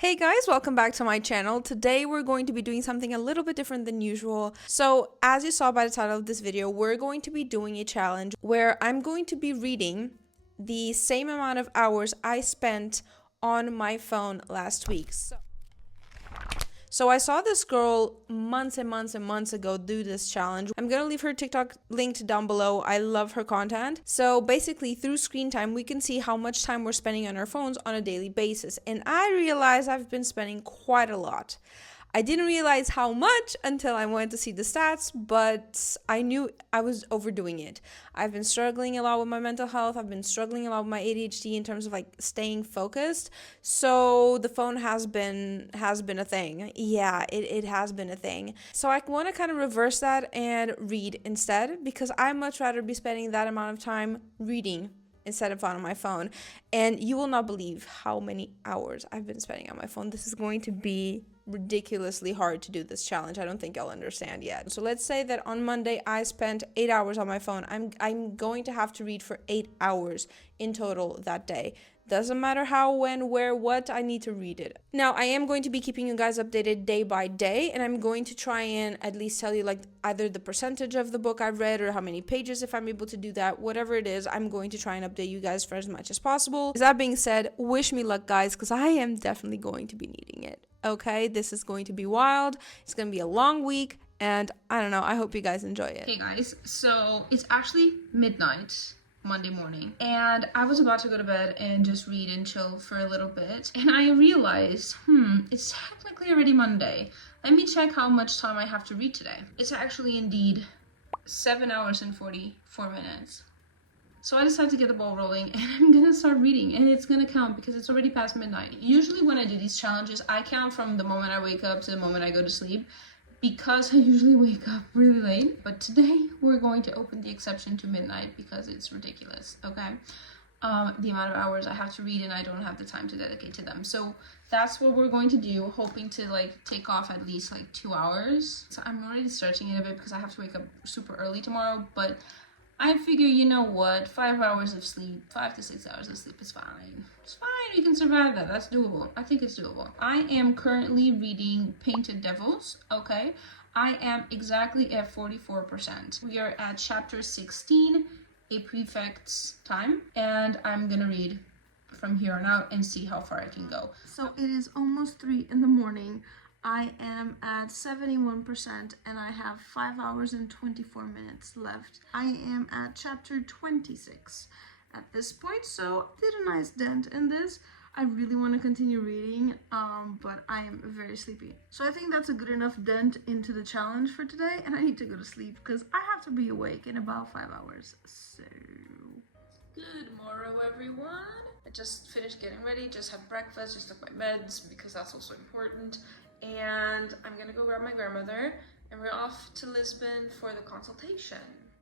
Hey guys, welcome back to my channel. Today we're going to be doing something a little bit different than usual. So as you saw by the title of this video, we're going to be doing a challenge where I'm going to be reading the same amount of hours I spent on my phone last week. So I saw this girl months and months and months ago do this challenge. I'm gonna leave her TikTok linked down below. I love her content. So basically through screen time, we can see how much time we're spending on our phones on a daily basis. And I realized I've been spending quite a lot. I didn't realize how much until I went to see the stats, but I knew I was overdoing it. I've been struggling a lot with my mental health. I've been struggling a lot with my ADHD in terms of like staying focused. So the phone has been a thing. Yeah, it has been a thing. So I want to kind of reverse that and read instead, because I'd much rather be spending that amount of time reading instead of on my phone. And you will not believe how many hours I've been spending on my phone. This is going to be ridiculously hard to do this challenge. I don't think I'll understand yet. So let's say that on Monday I spent 8 hours on my phone. I'm going to have to read for 8 hours in total that day. Doesn't matter how, when, where, what, I need to read it. Now, I am going to be keeping you guys updated day by day, and I'm going to try and at least tell you like either the percentage of the book I've read or how many pages if I'm able to do that. Whatever it is, I'm going to try and update you guys for as much as possible. That being said, wish me luck, guys, because I am definitely going to be needing it. Okay, this is going to be wild. It's going to be a long week, and I don't know, I hope you guys enjoy it. Hey guys, so it's actually midnight Monday morning, and I was about to go to bed and just read and chill for a little bit, and I realized, it's technically already Monday. Let me check how much time I have to read today. It's actually indeed 7 hours and 44 minutes. So I decided to get the ball rolling, and I'm gonna start reading, and it's gonna count because it's already past midnight. Usually when I do these challenges, I count from the moment I wake up to the moment I go to sleep, because I usually wake up really late. But today we're going to open the exception to midnight because it's ridiculous, okay? The amount of hours I have to read, and I don't have the time to dedicate to them. So that's what we're going to do, hoping to like take off at least like 2 hours. So I'm already stretching it a bit because I have to wake up super early tomorrow, but I figure, you know what, 5 hours of sleep, 5 to 6 hours of sleep is fine. It's fine, we can survive that. That's doable. I think it's doable. I am currently reading Painted Devils, okay? I am exactly at 44%. We are at chapter 16, A Prefect's Time, and I'm gonna read from here on out and see how far I can go. So it is almost 3 in the morning. I am at 71% and I have 5 hours and 24 minutes left. I am at chapter 26 at this point, so I did a nice dent in this. I really want to continue reading, but I am very sleepy. So I think that's a good enough dent into the challenge for today, and I need to go to sleep because I have to be awake in about 5 hours. So, good morrow, everyone. I just finished getting ready, just had breakfast, just took my meds because that's also important. And I'm gonna go grab my grandmother, and we're off to Lisbon for the consultation.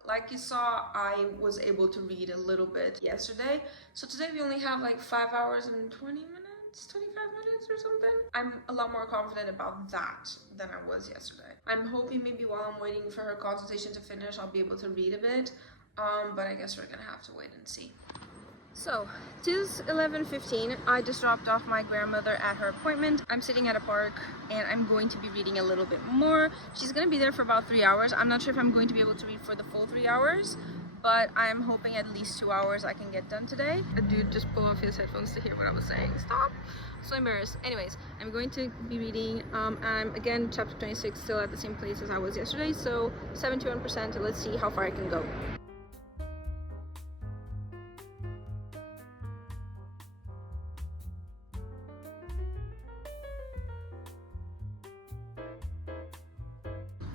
Like you saw, I was able to read a little bit yesterday, so today we only have like 5 hours and 20 minutes, 25 minutes or something. I'm a lot more confident about that than I was yesterday. I'm hoping maybe while I'm waiting for her consultation to finish, I'll be able to read a bit, but I guess we're gonna have to wait and see. So, it is 11:15. I just dropped off my grandmother at her appointment. I'm sitting at a park and I'm going to be reading a little bit more. She's going to be there for about 3 hours. I'm not sure if I'm going to be able to read for the full 3 hours, but I'm hoping at least 2 hours I can get done today. A dude just pulled off his headphones to hear what I was saying. Stop! So embarrassed. Anyways, I'm going to be reading. I'm again chapter 26, still at the same place as I was yesterday, so 71%. Let's see how far I can go.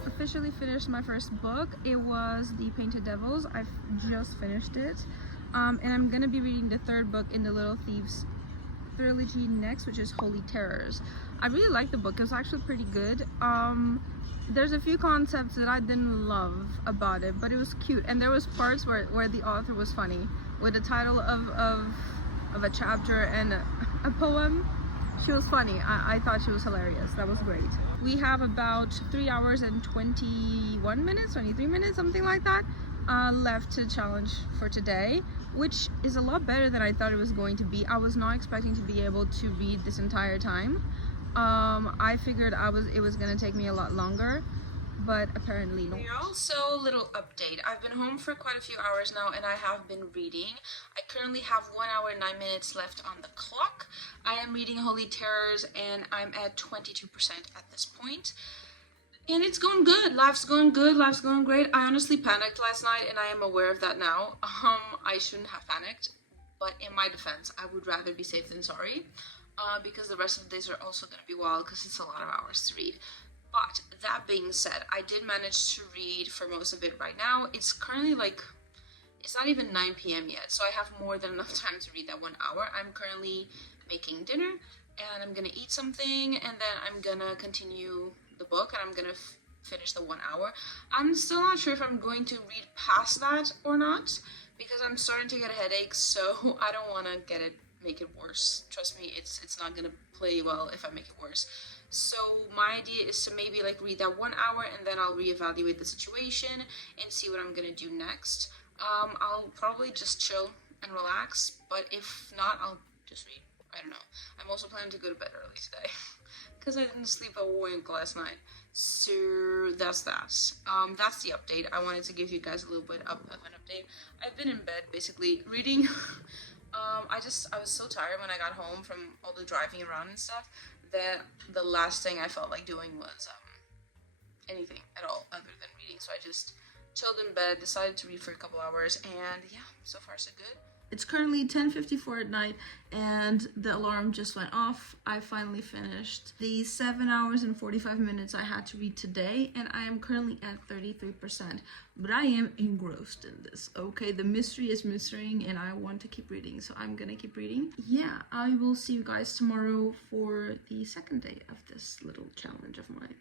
Officially finished my first book. It was The Painted Devils. I've just finished it, and I'm gonna be reading the third book in the Little Thieves trilogy next, which is Holy Terrors. I really liked the book. It was actually pretty good. There's a few concepts that I didn't love about it, but it was cute, and there was parts where the author was funny with the title of a chapter and a poem. She was funny. I thought she was hilarious. That was great. We have about 3 hours and 21 minutes, 23 minutes, something like that. left to the challenge for today, which is a lot better than I thought it was going to be. I was not expecting to be able to read this entire time. I figured it was gonna take me a lot longer, but apparently not. So, little update. I've been home for quite a few hours now and I have been reading. I currently have 1 hour and 9 minutes left on the clock. I am reading Holy Terrors and I'm at 22% at this point. And it's going good. Life's going good. Life's going great. I honestly panicked last night and I am aware of that now. I shouldn't have panicked, but in my defense, I would rather be safe than sorry. Because the rest of the days are also going to be wild because it's a lot of hours to read. But that being said, I did manage to read for most of it right now. It's currently it's not even 9 p.m. yet, so I have more than enough time to read that 1 hour. I'm currently making dinner and I'm going to eat something and then I'm going to continue the book and I'm going to finish the 1 hour. I'm still not sure if I'm going to read past that or not because I'm starting to get a headache, so I don't want to make it worse. Trust me, it's not gonna play well if I make it worse. So my idea is to maybe read that 1 hour and then I'll reevaluate the situation and see what I'm gonna do next. I'll probably just chill and relax, but if not, I'll just read. I don't know. I'm also planning to go to bed early today because I didn't sleep a wink last night. So that's that. That's the update. I wanted to give you guys a little bit of an update. I've been in bed basically reading. I was so tired when I got home from all the driving around and stuff that the last thing I felt like doing was anything at all other than reading. So I just chilled in bed, decided to read for a couple hours, and yeah, so far so good. It's currently 10:54 at night and the alarm just went off. I finally finished the 7 hours and 45 minutes I had to read today and I am currently at 33%, but I am engrossed in this, okay? The mystery is mysterying and I want to keep reading, so I'm gonna keep reading. Yeah, I will see you guys tomorrow for the second day of this little challenge of mine.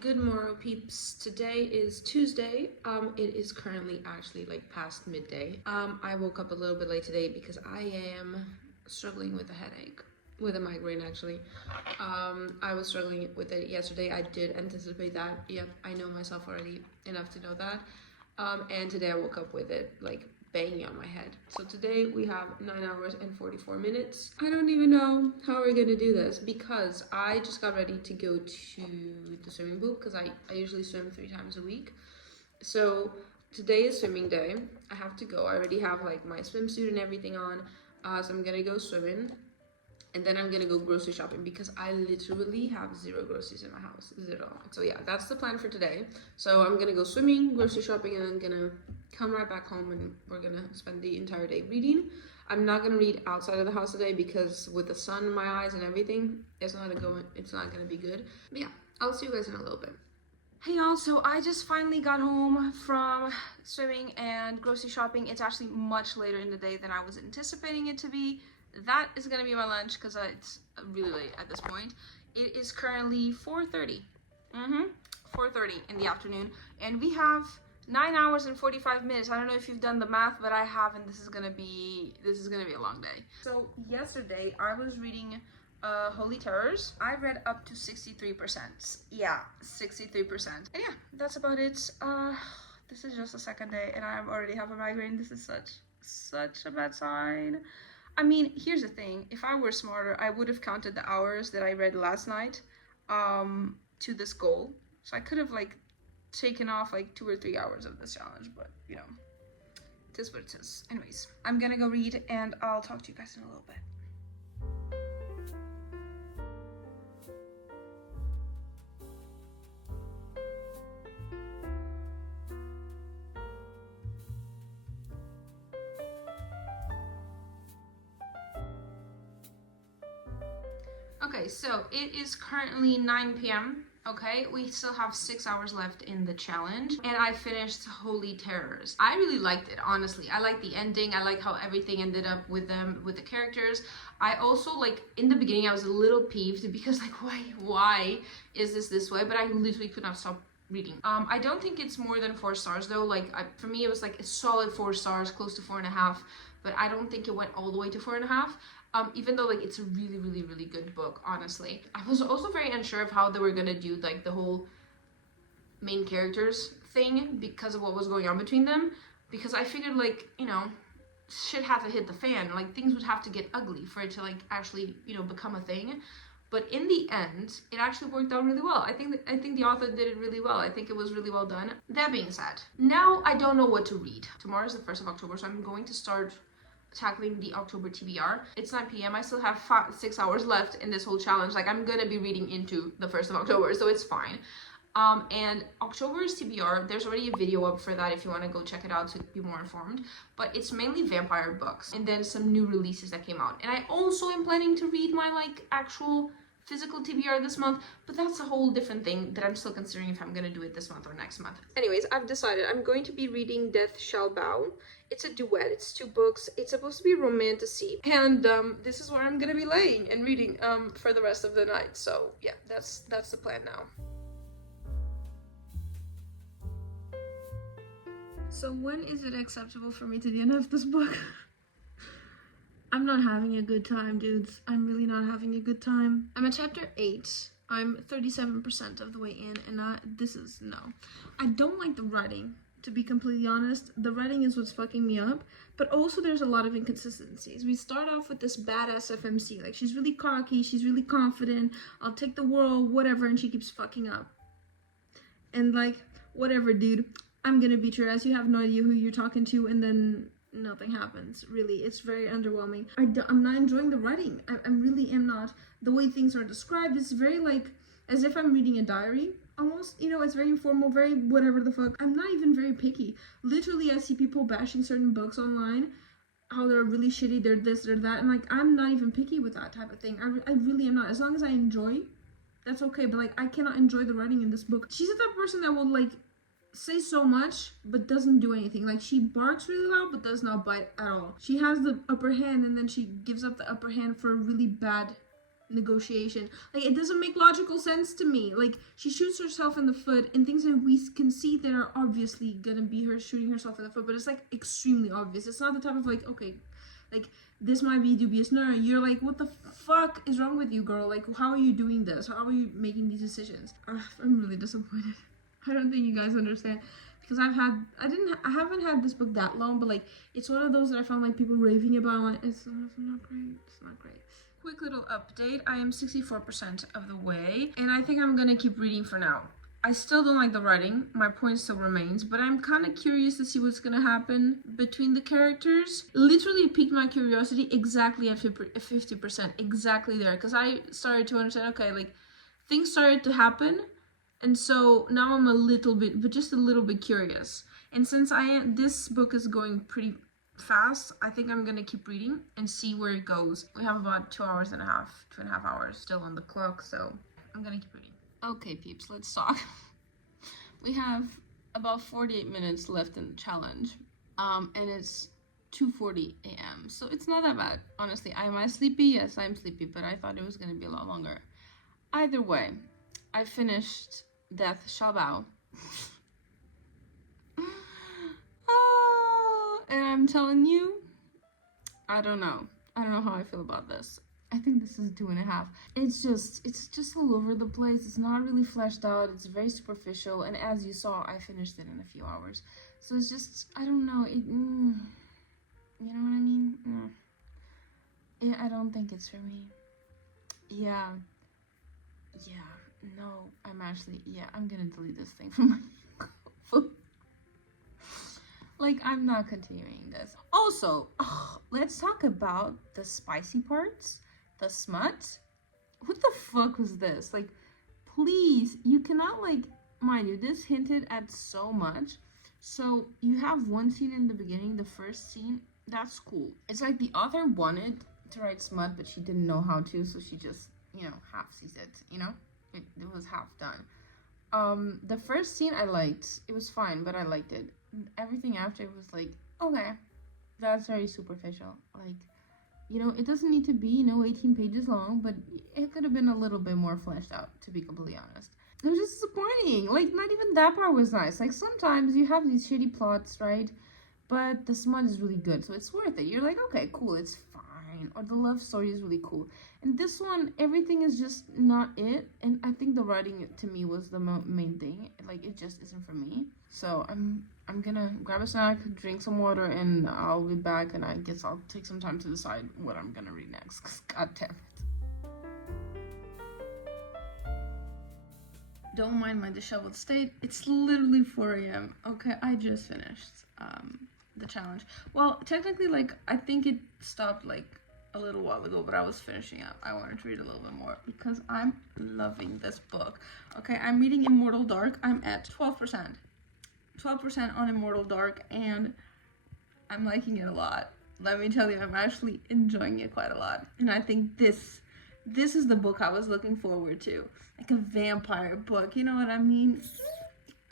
Good morrow, peeps. Today is Tuesday. It is currently actually past midday. I woke up a little bit late today because I am struggling with a headache, with a migraine actually. I was struggling with it yesterday. I did anticipate that. Yep, I know myself already enough to know that. And today I woke up with it banging on my head. So today we have 9 hours and 44 minutes. I don't even know how we're gonna do this because I just got ready to go to the swimming pool because I usually swim 3 times a week. So today is swimming day. I have to go. I already have my swimsuit and everything on. So I'm gonna go swimming. And then I'm gonna go grocery shopping because I literally have 0 groceries in my house, 0. So yeah, that's the plan for today. So I'm gonna go swimming, grocery shopping, and I'm gonna come right back home and we're gonna spend the entire day reading. I'm not gonna read outside of the house today because with the sun in my eyes and everything, it's not gonna be good. But yeah, I'll see you guys in a little bit. Hey y'all, so I just finally got home from swimming and grocery shopping. It's actually much later in the day than I was anticipating it to be. That is gonna be my lunch because it's really late at this point. It is currently 4:30. 4:30 in the afternoon, and we have 9 hours and 45 minutes. I don't know if you've done the math, but I haven't. This is gonna be a long day. So yesterday I was reading Holy Terrors. I read up to 63%. Yeah, 63%. And yeah, that's about it. This is just the second day and I already have a migraine. This is such a bad sign. I mean, here's the thing. If I were smarter, I would have counted the hours that I read last night to this goal. So I could have taken off 2 or 3 hours of this challenge, but you know, it is what it is. Anyways, I'm gonna go read and I'll talk to you guys in a little bit. Okay, so it is currently 9 p.m. Okay, we still have 6 hours left in the challenge and I finished Holy Terrors. I really liked it, honestly. I like the ending. I like how everything ended up with the characters. I also in the beginning I was a little peeved because why is this way? But I literally could not stop reading. I don't think it's more than 4 stars though. For me it was a solid 4 stars, close to 4.5, but I don't think it went all the way to 4.5. Even though it's a really good book, honestly. I was also very unsure of how they were gonna do the whole main characters thing because of what was going on between them, because I figured, like, you know, shit had to hit the fan, like things would have to get ugly for it to like actually, you know, become a thing. But in the end, it actually worked out really well. I think the author did it really well. I think it was really well done. That being said, now I don't know what to read. Tomorrow is the 1st of October, so I'm going to start tackling the October TBR. It's 9 p.m. I still have 6 hours left in this whole challenge. Like, I'm gonna be reading into the 1st of October, so it's fine. And October's TBR, there's already a video up for that if you want to go check it out to be more informed. But it's mainly vampire books and then some new releases that came out. And I also am planning to read my like actual physical TBR this month, but that's a whole different thing that I'm still considering if I'm gonna do it this month or next month. Anyways, I've decided I'm going to be reading Death Shall Bow. It's a duet, it's 2 books, it's supposed to be romantasy, and this is where I'm gonna be laying and reading for the rest of the night. So yeah, that's the plan now. So when is it acceptable for me to DNF this book? I'm not having a good time, dudes. I'm really not having a good time. I'm at chapter 8. I'm 37% of the way in, and no. I don't like the writing, to be completely honest. The writing is what's fucking me up, but also there's a lot of inconsistencies. We start off with this badass FMC, like she's really cocky, she's really confident, I'll take the world, whatever, and she keeps fucking up. And like, whatever, dude, I'm gonna beat your ass, you have no idea who you're talking to, and then nothing happens. Really, it's very underwhelming. I'm not enjoying the writing. I really am not. The way things are described, it's very like as if I'm reading a diary almost, you know. It's very informal, very whatever the fuck. I'm not even very picky. Literally, I see people bashing certain books online, how they're really shitty, they're this, they're that, and like, I'm not even picky with that type of thing. I really am not. As long as I enjoy, that's okay. But like, I cannot enjoy the writing in this book. She's the type of person that will like say so much but doesn't do anything. Like, she barks really loud but does not bite at all. She has the upper hand and then she gives up the upper hand for a really bad negotiation. Like, it doesn't make logical sense to me. Like, she shoots herself in the foot in things that we can see that are obviously gonna be her shooting herself in the foot, but it's like extremely obvious. It's not the type of like, okay, like, this might be dubious. No, you're like, what the fuck is wrong with you, girl? Like, how are you doing this? How are you making these decisions? I'm really disappointed. I don't think you guys understand, because I haven't had this book that long, but like, it's one of those that I found like people raving about. It's not great. It's not great. Quick little update. I am 64% of the way, and I think I'm gonna keep reading for now. I still don't like the writing. My point still remains, but I'm kind of curious to see what's gonna happen between the characters. Literally, it piqued my curiosity exactly at 50%, exactly there, because I started to understand. Okay, like, things started to happen. And so now I'm a little bit, but just a little bit curious. And since this book is going pretty fast, I think I'm gonna keep reading and see where it goes. We have about 2.5 hours still on the clock, so I'm gonna keep reading. Okay, peeps, let's talk. We have about 48 minutes left in the challenge, and it's 2:40 a.m. So it's not that bad, honestly. Am I sleepy? Yes, I'm sleepy, but I thought it was gonna be a lot longer. Either way, I finished Death Shall Bow. And I'm telling you, I don't know how I feel about this. I think this is 2.5. It's just all over the place. It's not really fleshed out. It's very superficial. And as you saw, I finished it in a few hours. So it's just, I don't know. You know what I mean? Yeah, I don't think it's for me. Yeah. No, I'm gonna delete this thing from my phone. Like, I'm not continuing this. Also, let's talk about the spicy parts, the smut. What the fuck was this? Like, please, you cannot, like, mind you, this hinted at so much. So you have one scene in the beginning, the first scene, that's cool. It's like the author wanted to write smut, but she didn't know how to, so she just, half sees it, It was half done. The first scene I liked. It was fine, but I liked it. Everything after was like, okay, that's very superficial. Like, it doesn't need to be, 18 pages long, but it could have been a little bit more fleshed out, to be completely honest. It was just disappointing. Like, not even that part was nice. Like, sometimes you have these shitty plots, right? But the smut is really good, so it's worth it. You're like, okay, cool, it's fine. fine, or the love story is really cool. And this one, everything is just not it, and I think the writing to me was the main thing. Like, it just isn't for me. So I'm gonna grab a snack, drink some water, and I'll be back, and I guess I'll take some time to decide what I'm gonna read next, 'cause god damn it. Don't mind my disheveled state. It's literally 4 a.m. Okay, I just finished the challenge. Well, technically, like, I think it stopped like a little while ago, but I was finishing up. I wanted to read a little bit more because I'm loving this book. Okay, I'm reading Immortal Dark. I'm at 12%. 12% on Immortal Dark, and I'm liking it a lot. Let me tell you, I'm actually enjoying it quite a lot. And I think this is the book I was looking forward to. Like a vampire book, you know what I mean?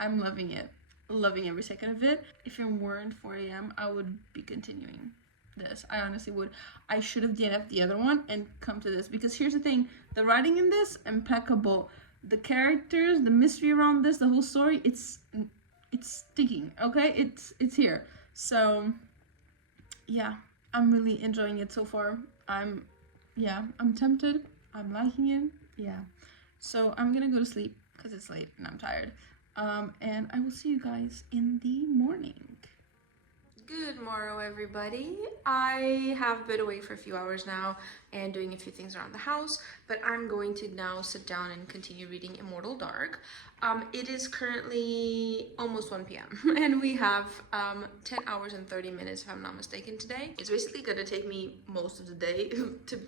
I'm loving it. Loving every second of it. If it weren't 4 a.m., I would be continuing this. I honestly would. I should have DNF'd the other one and come to this, because here's the thing. The writing in this, impeccable. The characters, the mystery around this, the whole story, it's sticking, okay? It's here. So, yeah, I'm really enjoying it so far. I'm tempted. I'm liking it. Yeah. So I'm gonna go to sleep because it's late and I'm tired. And I will see you guys in the morning. Good morrow, everybody. I have been away for a few hours now and doing a few things around the house, but I'm going to now sit down and continue reading Immortal Dark. It is currently almost 1 p.m. and we have 10 hours and 30 minutes, if I'm not mistaken, today. It's basically gonna take me most of the day,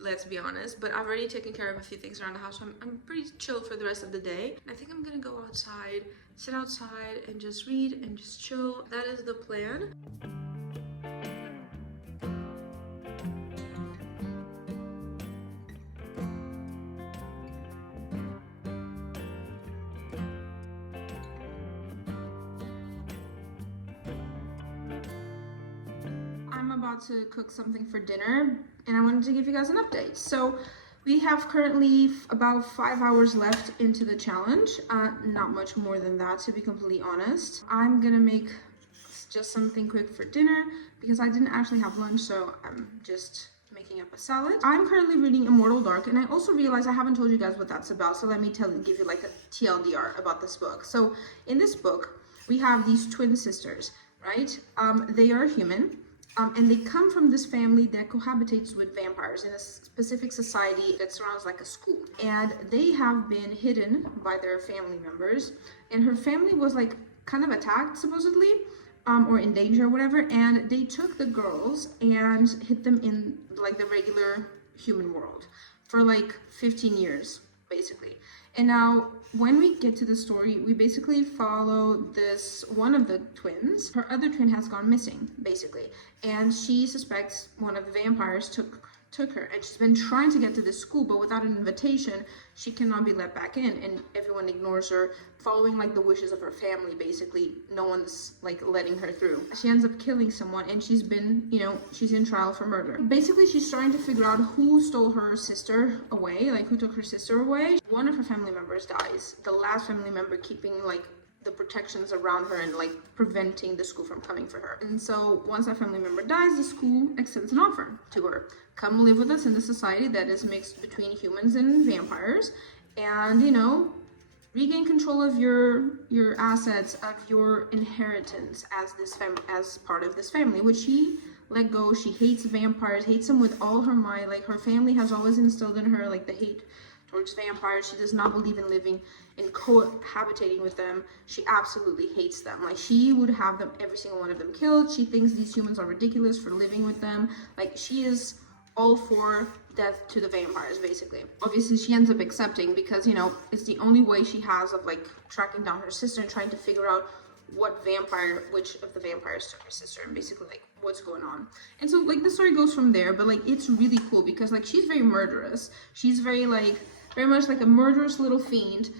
let's be honest, but I've already taken care of a few things around the house, so I'm pretty chill for the rest of the day. I think I'm gonna go outside, sit outside, and just read and just chill. That is the plan. I'm about to cook something for dinner, and I wanted to give you guys an update. So we have currently about 5 hours left into the challenge. Not much more than that, to be completely honest. I'm gonna make just something quick for dinner because I didn't actually have lunch, so I'm just making up a salad. I'm currently reading Immortal Dark, and I also realized I haven't told you guys what that's about, so let me give you like a TLDR about this book. So in this book, we have these twin sisters, right? They are human. And they come from this family that cohabitates with vampires in a specific society that surrounds like a school. And they have been hidden by their family members. And her family was like kind of attacked, supposedly, or in danger or whatever. And they took the girls and hid them in like the regular human world for like 15 years, basically. And now, when we get to the story, we basically follow this one of the twins. Her other twin has gone missing, basically. And she suspects one of the vampires took her. And she's been trying to get to this school, but without an invitation, she cannot be let back in. And everyone ignores her, following like the wishes of her family, basically. No one's like letting her through. She ends up killing someone, and she's been, she's in trial for murder. Basically, she's trying to figure out who stole her sister away, like who took her sister away. One of her family members dies. The last family member keeping like the protections around her and like preventing the school from coming for her. And so once that family member dies, the school extends an offer to her. Come live with us in the society that is mixed between humans and vampires, and regain control of your assets, of your inheritance as part of this family, which she let go. She hates vampires, hates them with all her might. Like, her family has always instilled in her like the hate towards vampires. She does not believe in living and cohabitating with them. She absolutely hates them. Like, she would have them, every single one of them, killed. She thinks these humans are ridiculous for living with them. Like, she is all for death to the vampires, basically. Obviously, she ends up accepting because, it's the only way she has of like tracking down her sister and trying to figure out which of the vampires took her sister, and basically like what's going on. And so like the story goes from there, but like it's really cool because like she's very murderous. She's very much like a murderous little fiend.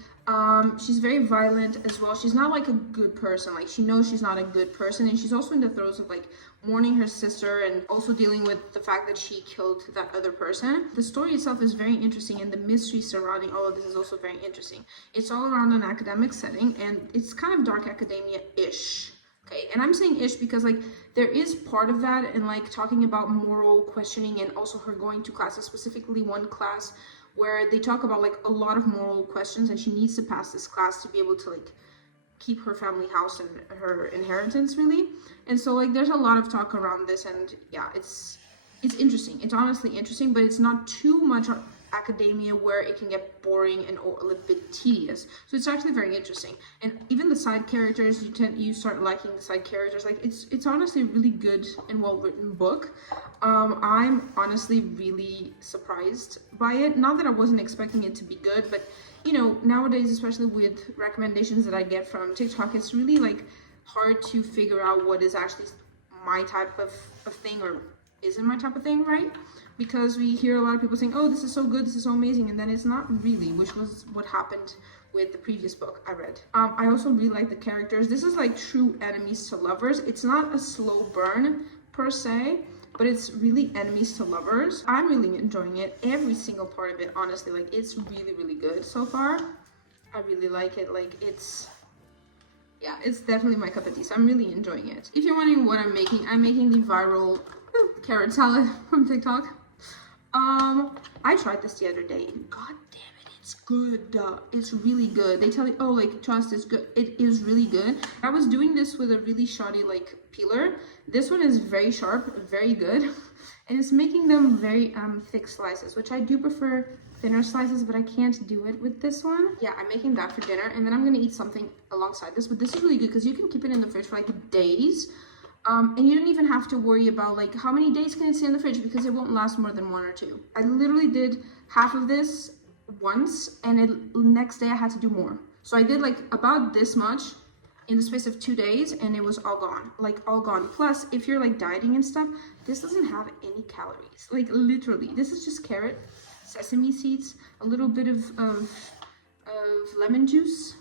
She's very violent as well. She's not like a good person. Like, she knows she's not a good person, and she's also in the throes of like mourning her sister and also dealing with the fact that she killed that other person. The story itself is very interesting, and the mystery surrounding all of this is also very interesting. It's all around an academic setting, and it's kind of dark academia-ish, Okay, and I'm saying ish because like there is part of that and like talking about moral questioning and also her going to classes, specifically one class where they talk about like a lot of moral questions and she needs to pass this class to be able to like keep her family house and her inheritance really. And so like there's a lot of talk around this, and yeah, it's interesting. It's honestly interesting, but it's not too much academia where it can get boring and a little bit tedious. So it's actually very interesting. And even the side characters, you start liking the side characters. Like it's honestly a really good and well written book. I'm honestly really surprised by it. Not that I wasn't expecting it to be good, but you know, nowadays, especially with recommendations that I get from TikTok, it's really like hard to figure out what is actually my type of thing or isn't my type of thing, right? Because we hear a lot of people saying, oh, this is so good, this is so amazing, and then it's not really, which was what happened with the previous book I read. I also really like the characters. This is like true enemies to lovers. It's not a slow burn per se, but it's really enemies to lovers. I'm really enjoying it. Every single part of it, honestly, like it's really, really good so far. I really like it. Like it's definitely my cup of tea. So I'm really enjoying it. If you're wondering what I'm making the viral carrot salad from TikTok. I tried this the other day and god damn it, it's good. It's really good. They tell you, oh, like trust is good. It is really good. I was doing this with a really shoddy like peeler. This one is very sharp, very good, and it's making them very thick slices, which I do prefer thinner slices, but I can't do it with this one. Yeah, I'm making that for dinner, and then I'm gonna eat something alongside this. But this is really good because you can keep it in the fridge for like days. And you don't even have to worry about like how many days can it stay in the fridge, because it won't last more than 1 or 2. I literally did half of this once, and next day I had to do more. So I did like about this much in the space of 2 days, and it was all gone, like all gone. Plus, if you're like dieting and stuff, this doesn't have any calories. Like literally, this is just carrot, sesame seeds, a little bit of lemon juice,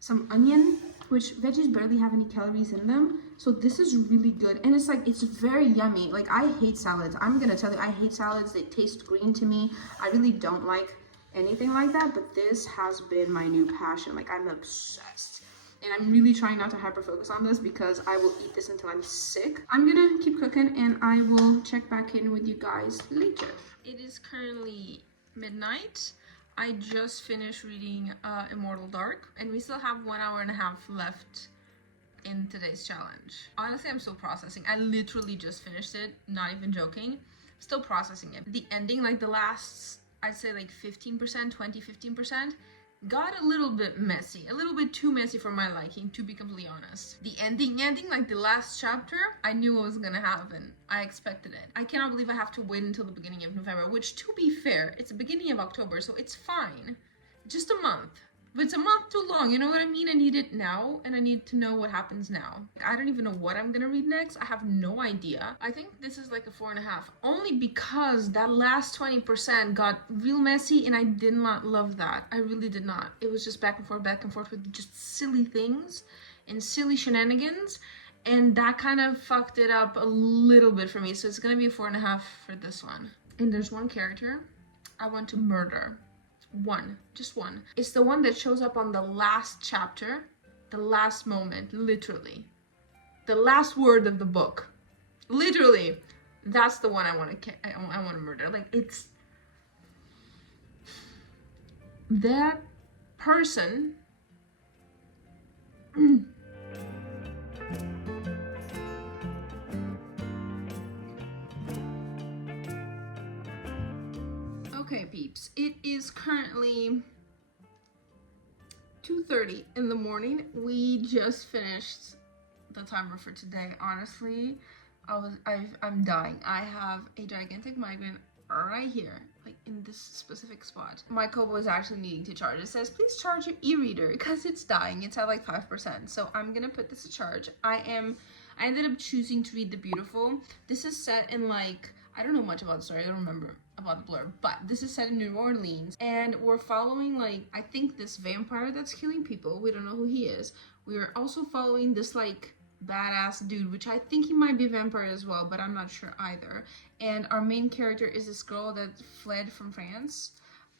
some onion, which veggies barely have any calories in them. So this is really good, and it's like, it's very yummy. Like I hate salads. I'm gonna tell you, I hate salads. They taste green to me. I really don't like anything like that, but this has been my new passion. Like I'm obsessed, and I'm really trying not to hyper focus on this because I will eat this until I'm sick. I'm gonna keep cooking, and I will check back in with you guys later. It is currently midnight. I just finished reading Immortal Dark, and we still have 1 hour and a half left in today's challenge. Honestly, I'm still processing. I literally just finished it, not even joking. Still processing it. The ending, like the last, I'd say like 15%, 15%, got a little bit messy. A little bit too messy for my liking, to be completely honest. The ending, like the last chapter, I knew what was gonna happen. I expected it. I cannot believe I have to wait until the beginning of November, which, to be fair, it's the beginning of October, so it's fine. Just a month. But it's a month too long, you know what I mean? I need it now, and I need to know what happens now. I don't even know what I'm gonna read next. I have no idea. I think this is like a 4.5, only because that last 20% got real messy, and I did not love that. I really did not. It was just back and forth with just silly things and silly shenanigans, and that kind of fucked it up a little bit for me. So it's gonna be a 4.5 for this one. And there's one character I want to murder. One, just one. It's the one that shows up on the last chapter, the last moment, literally. The last word of the book. Literally. That's the one I want to murder. Like, it's that person. Okay, peeps, it is currently 2:30 in the morning. We just finished the timer for today. Honestly, I'm dying. I have a gigantic migraine right here, like in this specific spot. My Kobo is actually needing to charge. It says, please charge your e-reader because it's dying. It's at like 5%. So I'm gonna put this to charge. I ended up choosing to read The Beautiful. This is set in like, I don't know much about the story. I don't remember about the blurb, but this is set in New Orleans, and we're following, like, I think this vampire that's killing people. We don't know who he is. We're also following this like badass dude, which I think he might be a vampire as well, but I'm not sure either. And our main character is this girl that fled from France.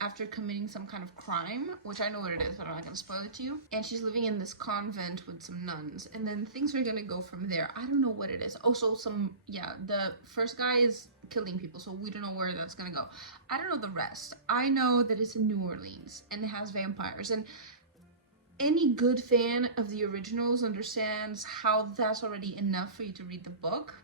after committing some kind of crime, which I know what it is, but I'm not gonna spoil it to you. And she's living in this convent with some nuns, and then things are gonna go from there. I don't know what it is. Also, the first guy is killing people, so we don't know where that's gonna go. I don't know the rest. I know that it's in New Orleans and it has vampires, and any good fan of the originals understands how that's already enough for you to read the book.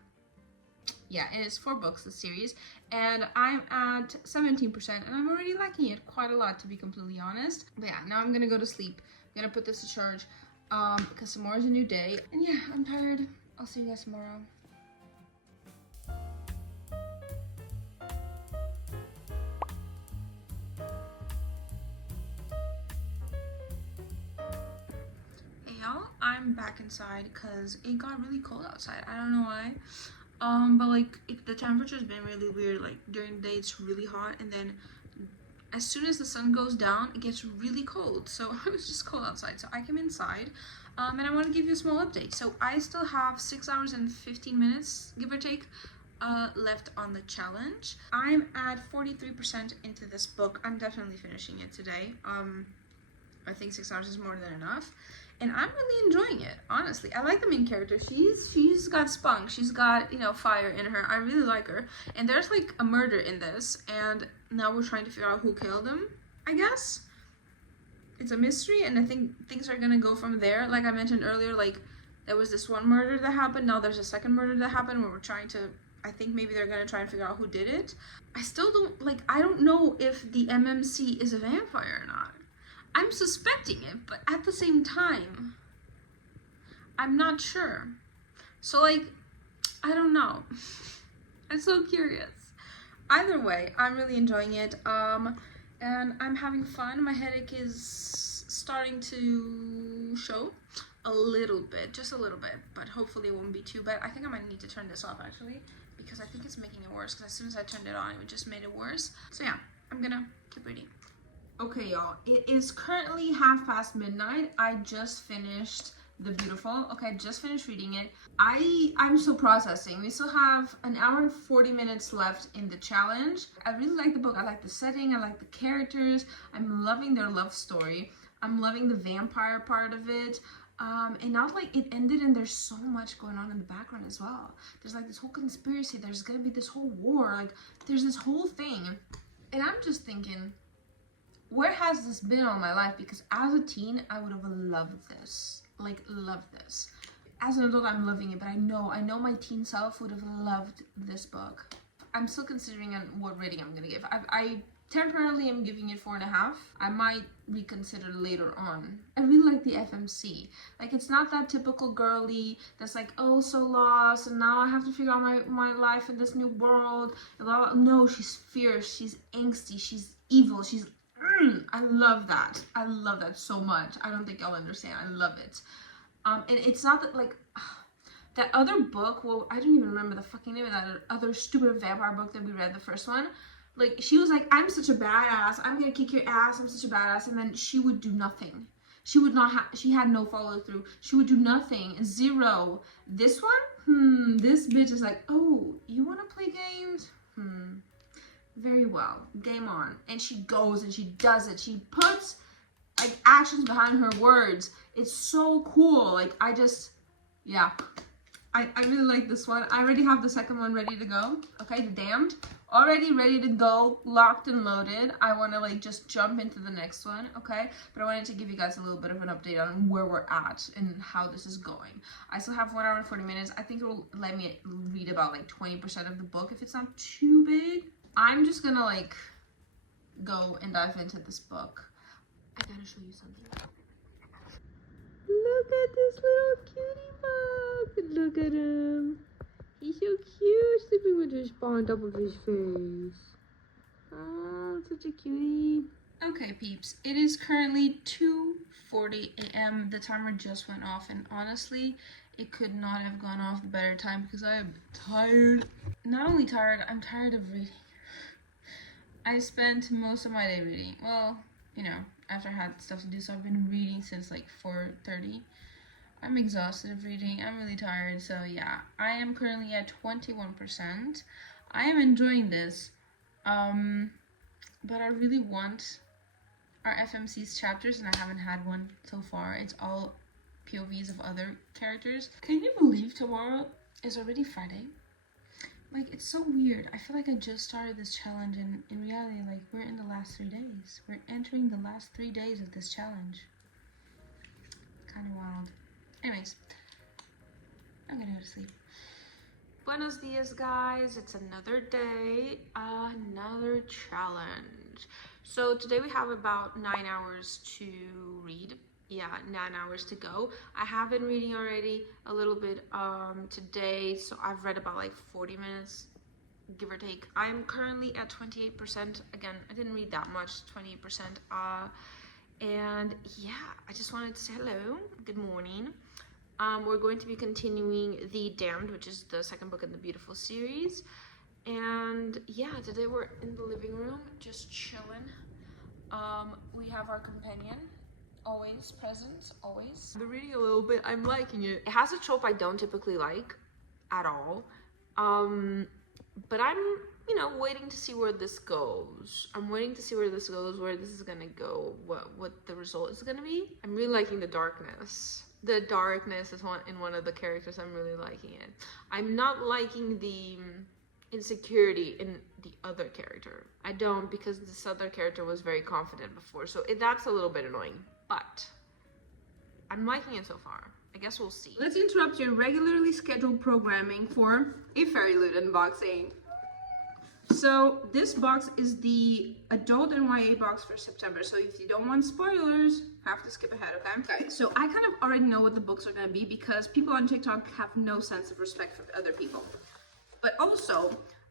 Yeah, and it's 4 books, the series, and I'm at 17%, and I'm already liking it quite a lot, to be completely honest. But yeah, now I'm gonna go to sleep. I'm gonna put this to charge, because tomorrow's a new day, and yeah, I'm tired. I'll see you guys tomorrow. Hey y'all, I'm back inside because it got really cold outside. I don't know why. But like the temperature's been really weird. Like during the day it's really hot, and then as soon as the sun goes down it gets really cold. So I was just cold outside, so I came inside, and I want to give you a small update. So I still have 6 hours and 15 minutes, give or take, left on the challenge. I'm at 43% into this book. I'm definitely finishing it today. I think 6 hours is more than enough, and I'm really enjoying it, honestly. I like the main character. She's got spunk. She's got, you know, fire in her. I really like her. And there's like a murder in this, and now we're trying to figure out who killed him, I guess. It's a mystery, and I think things are gonna go from there. Like I mentioned earlier, like there was this one murder that happened. Now there's a second murder that happened where we're trying to, I think maybe they're gonna try and figure out who did it. I still don't, like, I don't know if the MMC is a vampire or not. I'm suspecting it, but at the same time, I'm not sure. So, like, I don't know. I'm so curious. Either way, I'm really enjoying it. And I'm having fun. My headache is starting to show a little bit, just a little bit, but hopefully it won't be too bad. I think I might need to turn this off actually, because I think it's making it worse, because as soon as I turned it on, it just made it worse. So yeah, I'm gonna keep reading. Okay, y'all, it is currently midnight. I just finished The Beautiful. Okay, I just finished reading it. I'm still processing. We still have an hour and 40 minutes left in the challenge. I really like the book. I like the setting. I like the characters. I'm loving their love story. I'm loving the vampire part of it. And not like it ended and there's so much going on in the background as well. There's like this whole conspiracy. There's gonna be this whole war. Like there's this whole thing. And I'm just thinking, where has this been all my life? Because as a teen, I would have loved this. Like, loved this. As an adult, I'm loving it, but I know my teen self would have loved this book. I'm still considering on what rating I'm gonna give. I temporarily am giving it 4.5. I might reconsider later on. I really like the FMC. Like, it's not that typical girly that's like, oh, so lost, and now I have to figure out my life in this new world. And blah, blah. No, she's fierce, she's angsty, she's evil, she's I love that. I love that so much. I don't think y'all understand. I love it. And it's not that, like, that other book, well, I don't even remember the fucking name of that other stupid vampire book that we read, the first one. Like, she was like, I'm such a badass. I'm gonna kick your ass. I'm such a badass. And then she would do nothing. She would not have, she had no follow through. She would do nothing. Zero. This one? This bitch is like, oh, you wanna play games? Very well, game on. And she goes and she does it. She puts like actions behind her words. It's so cool. Like I really like this one. I already have the second one ready to go. Okay, The Damned, already ready to go, locked and loaded. I want to like just jump into the next one. Okay, but I wanted to give you guys a little bit of an update on where we're at and how this is going. I still have 1 hour and 40 minutes. I think it will let me read about like 20% of the book if it's not too big. I'm just gonna like go and dive into this book. I gotta show you something. Look at this little cutie bug. Look at him. He's so cute, sleeping with his paw on top of his face. Oh, such a cutie. Okay, peeps. It is currently 2:40 a.m. The timer just went off, and honestly, it could not have gone off the better time because I am tired. Not only tired, I'm tired of reading. I spent most of my day reading. Well, you know, after I had stuff to do, so I've been reading since like 4:30. I'm exhausted of reading. I'm really tired, so yeah. I am currently at 21%. I am enjoying this. but I really want our FMC's chapters, and I haven't had one so far. It's all POVs of other characters. Can you believe tomorrow is already Friday? Like, it's so weird. I feel like I just started this challenge, and in reality, like, we're in the last 3 days. We're entering the last 3 days of this challenge. Kind of wild. Anyways, I'm gonna go to sleep. Buenos dias, guys. It's another day, another challenge. So today we have about 9 hours to read. Yeah, 9 hours to go. I have been reading already a little bit today, so I've read about like 40 minutes, give or take. I'm currently at 28%. Again, I didn't read that much, 28%. And yeah, I just wanted to say hello, good morning. We're going to be continuing The Damned, which is the second book in the Beautiful series. And yeah, today we're in the living room, just chilling. We have our companion, always present, always. I've been reading a little bit, I'm liking it. It has a trope I don't typically like at all. But I'm, you know, waiting to see where this goes. I'm waiting to see where this goes, where this is gonna go, what the result is gonna be. I'm really liking the darkness. The darkness is in one of the characters. I'm really liking it. I'm not liking the insecurity in the other character. I don't, because this other character was very confident before, so that's a little bit annoying, but I'm liking it so far. I guess we'll see. Let's interrupt your regularly scheduled programming for a Fairyloot unboxing. So this box is the adult and YA box for September, so if you don't want spoilers, have to skip ahead, okay? So I kind of already know what the books are gonna be because people on TikTok have no sense of respect for other people. But also,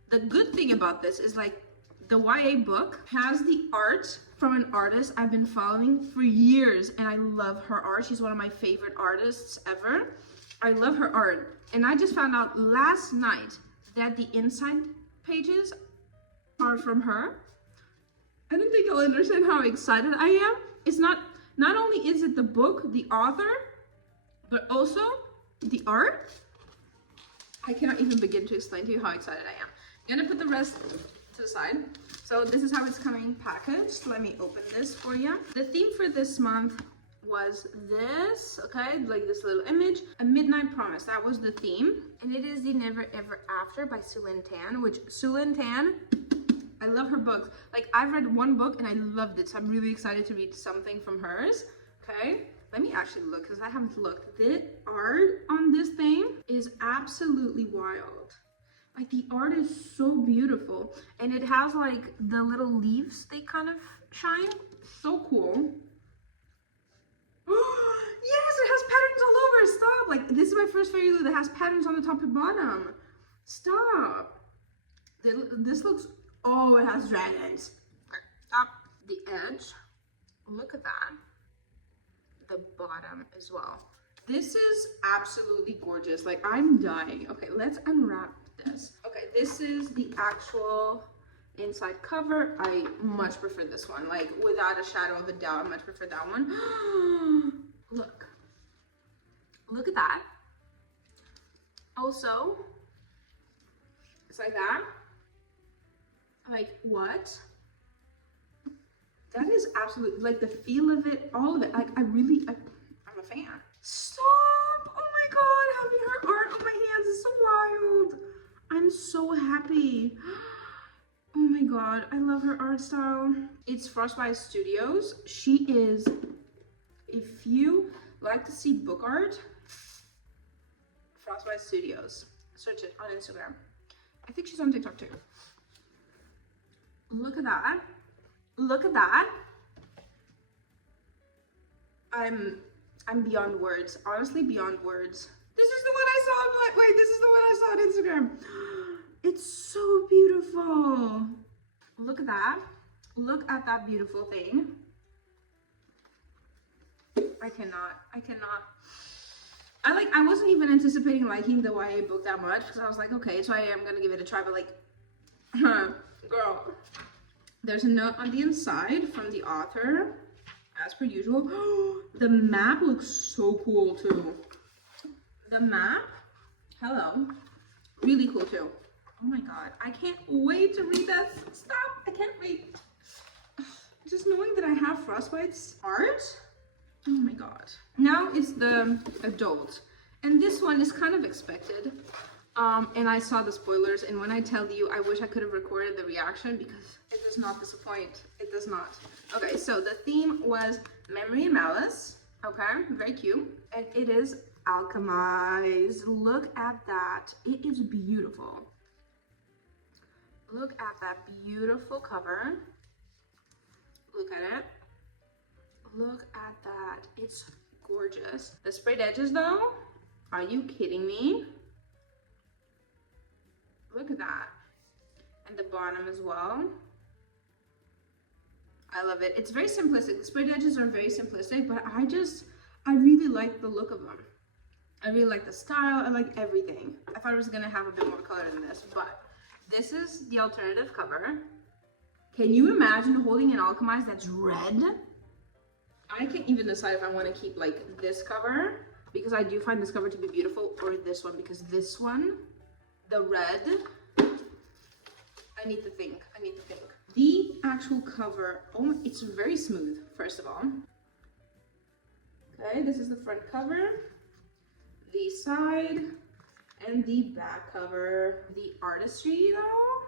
the good thing about this is, like, the YA book has the art from an artist I've been following for years, and I love her art. She's one of my favorite artists ever. I love her art. And I just found out last night that the inside pages are from her. I don't think you'll understand how excited I am. It's not only is it the book, the author, but also the art. I cannot even begin to explain to you how excited I am. I'm gonna put the rest to the side. So this is how it's coming packaged. Let me open this for you. The theme for this month was this, okay? Like this little image. A Midnight Promise, that was the theme. And it is the Never Ever After by Sue-Lin Tan, which Sue-Lin Tan, I love her books. Like, I've read one book and I loved it, so I'm really excited to read something from hers, okay? Let me actually look, because I haven't looked. The art on this thing is absolutely wild. Like, the art is so beautiful. And it has, like, the little leaves, they kind of shine. So cool. Yes, it has patterns all over. Stop. Like, this is my first Fairyloot that has patterns on the top and bottom. Stop. This looks... Oh, it has dragons. Stop. The edge. Look at that. The bottom as well. This is absolutely gorgeous. Like, I'm dying. Okay, let's unwrap this. Okay, this is the actual inside cover. I much prefer this one. Like, without a shadow of a doubt, I much prefer that one. Look. Look at that. Also, it's like that. Like, what? That is absolutely, like, the feel of it, all of it. Like, I'm a fan. Stop! Oh my god, having her art on my hands is so wild. I'm so happy. Oh my god, I love her art style. It's Frostbite Studios. She is, if you like to see book art, Frostbite Studios. Search it on Instagram. I think she's on TikTok too. Look at that. Look at that. I'm beyond words. Honestly, beyond words. This is the one I saw. Wait, this is the one I saw on Instagram. It's so beautiful. Look at that. Look at that beautiful thing. I cannot. I wasn't even anticipating liking the YA book that much, because I was like, okay, so I am gonna give it a try, but like, girl. There's a note on the inside from the author, as per usual. The map looks so cool too. The map, hello, really cool too. Oh my god, I can't wait to read that. Stop, I can't wait. Just knowing that I have frostbite's art. Oh my god. Now it's the adult. And this one is kind of expected. And I saw the spoilers, and when I tell you, I wish I could have recorded the reaction because it does not disappoint. It does not. Okay, so the theme was Memory and Malice. Okay, very cute. And it is alchemized. Look at that. It is beautiful. Look at that beautiful cover. Look at it. Look at that. It's gorgeous. The sprayed edges though, are you kidding me? Look at that. And the bottom as well. I love it. It's very simplistic. The sprayed edges are very simplistic, but I really like the look of them. I really like the style. I like everything. I thought it was gonna have a bit more color than this, but this is the alternative cover. Can you imagine holding an alchemized that's red? I can't even decide if I want to keep like this cover, because I do find this cover to be beautiful, or this one, because this one, the red, I need to think. The actual cover, oh, it's very smooth, first of all. Okay, this is the front cover, the side, and the back cover. The artistry though,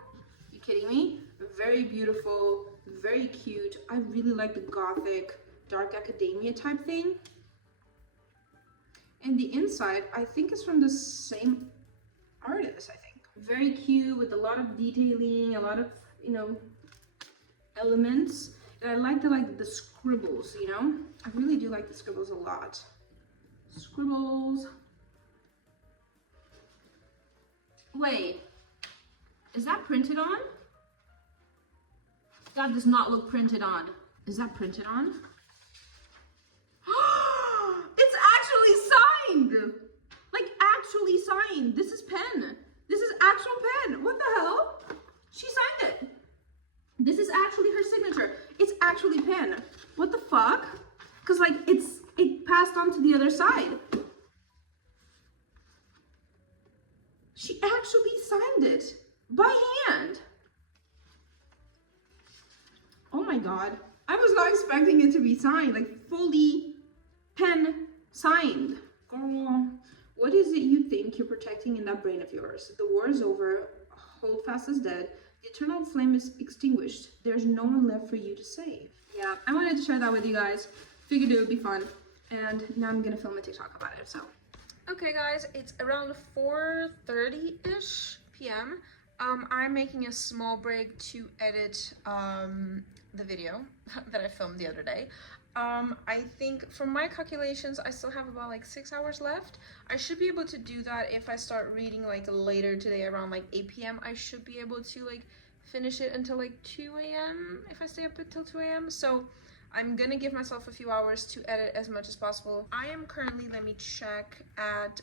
you kidding me? Very beautiful, very cute. I really like the gothic, dark academia type thing. And the inside, I think is from the same artist, I think. Very cute with a lot of detailing, a lot of, you know, elements. And I like the scribbles, you know? I really do like the scribbles a lot. Scribbles. Wait, is that printed on? That does not look printed on. Is that printed on? It's actually signed! Like, actually signed. This is pen. This is actual pen. What the hell? She signed it. This is actually her signature. It's actually pen. What the fuck? Because, like, it passed on to the other side. She actually signed it by hand. Oh my god. I was not expecting it to be signed, like fully pen signed. Girl, what is it you think you're protecting in that brain of yours? The war is over. Holdfast is dead. The eternal flame is extinguished. There's no one left for you to save. Yeah, I wanted to share that with you guys. Figured it would be fun. And now I'm gonna film a TikTok about it, so. Okay guys, it's around 4:30-ish p.m. I'm making a small break to edit the video that I filmed the other day. I think from my calculations, I still have about like 6 hours left. I should be able to do that if I start reading like later today around like 8 p.m. I should be able to like finish it until like 2 a.m. if I stay up until 2 a.m. So I'm gonna give myself a few hours to edit as much as possible. I am currently, let me check, at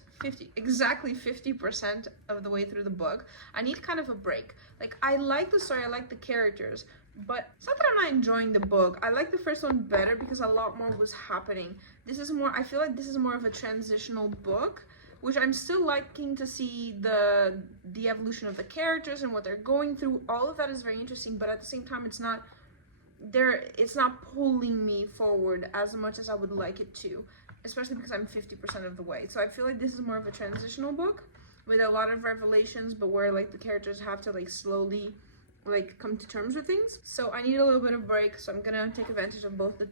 exactly 50% of the way through the book. I need kind of a break. Like, I like the story, I like the characters, but it's not that I'm not enjoying the book. I like the first one better because a lot more was happening. This is more, I feel like this is more of a transitional book, which I'm still liking to see the evolution of the characters and what they're going through. All of that is very interesting, but at the same time, it's not pulling me forward as much as I would like it to, especially because I'm 50% of the way. So I feel like this is more of a transitional book with a lot of revelations, but where like the characters have to like slowly like come to terms with things. So I need a little bit of break, so I'm gonna take advantage of both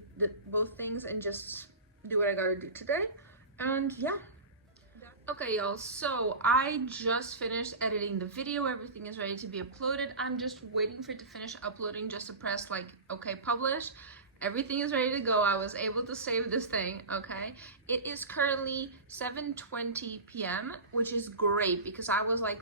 both things and just do what I gotta do today. And yeah. Okay y'all, so I just finished editing the video. Everything is ready to be uploaded. I'm just waiting for it to finish uploading just to press like okay, publish. Everything is ready to go. I was able to save this thing, okay? It is currently 7:20 p.m., which is great because I was like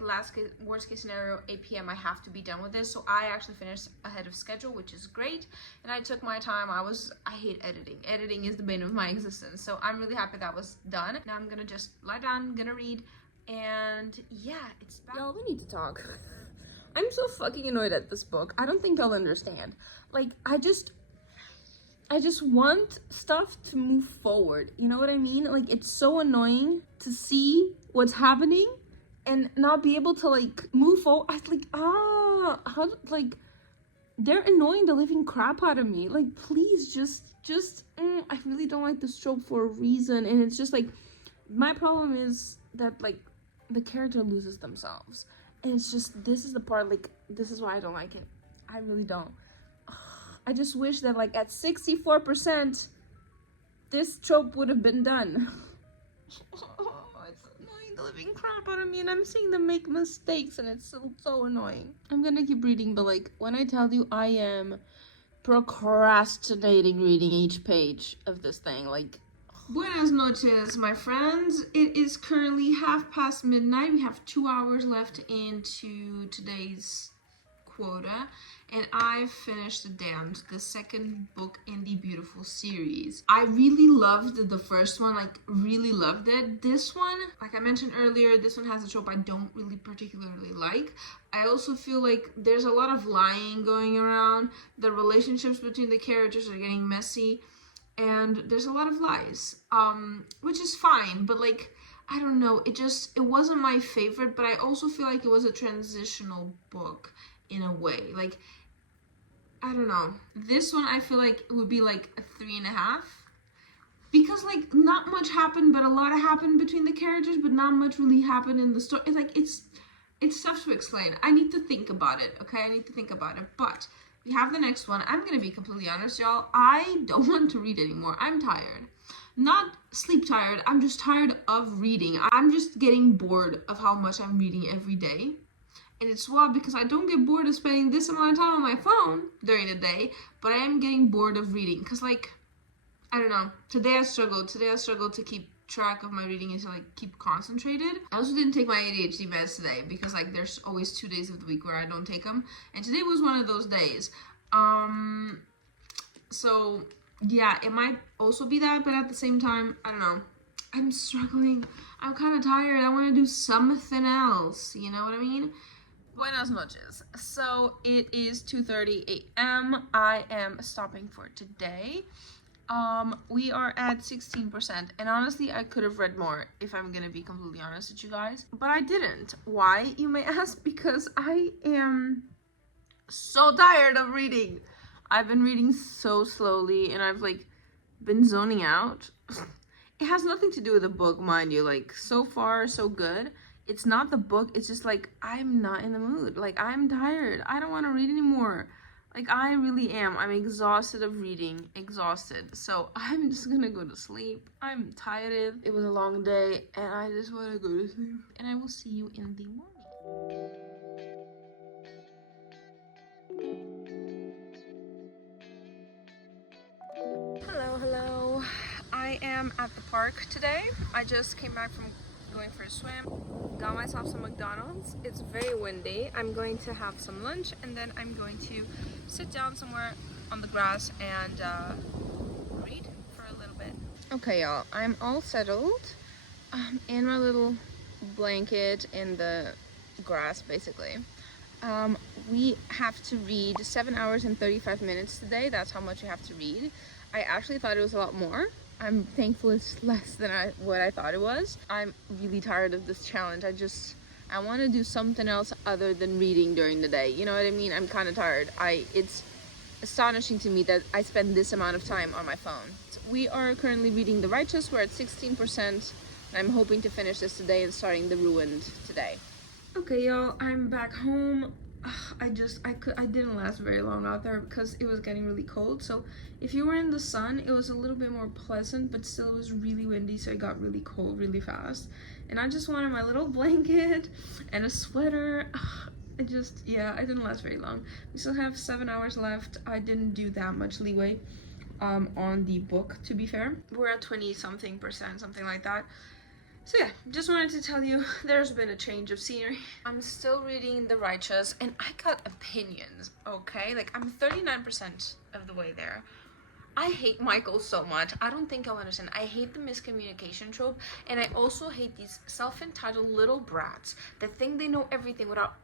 worst case scenario 8 p.m. I have to be done with this. So I actually finished ahead of schedule, which is great. And I took my time. I hate editing. Editing is the bane of my existence. So I'm really happy that was done. Now I'm gonna just lie down, gonna read, and yeah, it's back. Y'all, we need to talk. I'm so fucking annoyed at this book. I don't think y'all understand. Like, I just want stuff to move forward. You know what I mean? Like, it's so annoying to see what's happening and not be able to like move forward. I was like, they're annoying the living crap out of me. Like, please I really don't like this trope for a reason. And it's just like, my problem is that like the character loses themselves. And it's just, this is the part, like, this is why I don't like it. I really don't. I just wish that like at 64%, this trope would have been done. It's annoying the living crap out of me, and I'm seeing them make mistakes, and it's so annoying. I'm gonna keep reading, but like, when I tell you I am procrastinating reading each page of this thing, like... Buenas noches, my friends. It is currently midnight. We have 2 hours left into today's quota, and I've finished The Damned, the second book in the beautiful series. I really loved the first one, like really loved it. This one, like I mentioned earlier, this one has a trope I don't really particularly like. I also feel like there's a lot of lying going around. The relationships between the characters are getting messy, and there's a lot of lies, which is fine, but like, I don't know, it wasn't my favorite, but I also feel like it was a transitional book in a way. Like, I don't know, this one I feel like it would be like a 3.5, because like not much happened, but a lot happened between the characters, but not much really happened in the story. It's tough to explain. I need to think about it, okay? I need to think about it. But we have the next one. I'm gonna be completely honest, y'all, I don't want to read anymore. I'm tired. Not sleep tired, I'm just tired of reading. I'm just getting bored of how much I'm reading every day. And it's wild because I don't get bored of spending this amount of time on my phone during the day, but I am getting bored of reading. Because, like, I don't know. Today I struggled to keep track of my reading and to, like, keep concentrated. I also didn't take my ADHD meds today because, like, there's always 2 days of the week where I don't take them. And today was one of those days. So, yeah, it might also be that, but at the same time, I don't know. I'm struggling. I'm kind of tired. I want to do something else. You know what I mean? Buenas noches. So it is 2:30 a.m. I am stopping for today. We are at 16%, and honestly, I could have read more if I'm gonna be completely honest with you guys, but I didn't. Why, you may ask? Because I am so tired of reading. I've been reading so slowly, and I've like been zoning out. It has nothing to do with the book, mind you. Like, so far so good. It's not the book, it's just like, I'm not in the mood. Like, I'm tired. I don't want to read anymore. Like, I really am. I'm exhausted of reading. Exhausted. So, I'm just gonna go to sleep. I'm tired. It was a long day, and I just want to go to sleep. And I will see you in the morning. Hello. I am at the park today. I just came back from going for a swim. Got myself some McDonald's. It's very windy. I'm going to have some lunch, and then I'm going to sit down somewhere on the grass and read for a little bit. Okay, y'all, I'm all settled in my little blanket in the grass, basically. We have to read 7 hours and 35 minutes today. That's how much you have to read. I actually thought it was a lot more. I'm thankful it's less than what I thought it was. I'm really tired of this challenge. I want to do something else other than reading during the day. You know what I mean? I'm kind of tired. It's astonishing to me that I spend this amount of time on my phone. So we are currently reading The Righteous. We're at 16%. And I'm hoping to finish this today and starting The Ruined today. Okay, y'all, I'm back home. I didn't last very long out there because it was getting really cold. So if you were in the sun, it was a little bit more pleasant, but still it was really windy, so it got really cold really fast. And I just wanted my little blanket and a sweater. I didn't last very long. We still have 7 hours left. I didn't do that much leeway on the book, to be fair. We're at 20-something%, something like that. So yeah, just wanted to tell you there's been a change of scenery. I'm still reading The Righteous, and I got opinions, okay? Like, I'm 39% of the way there. I hate Michael so much. I don't think I'll understand. I hate the miscommunication trope, and I also hate these self-entitled little brats that think they know everything without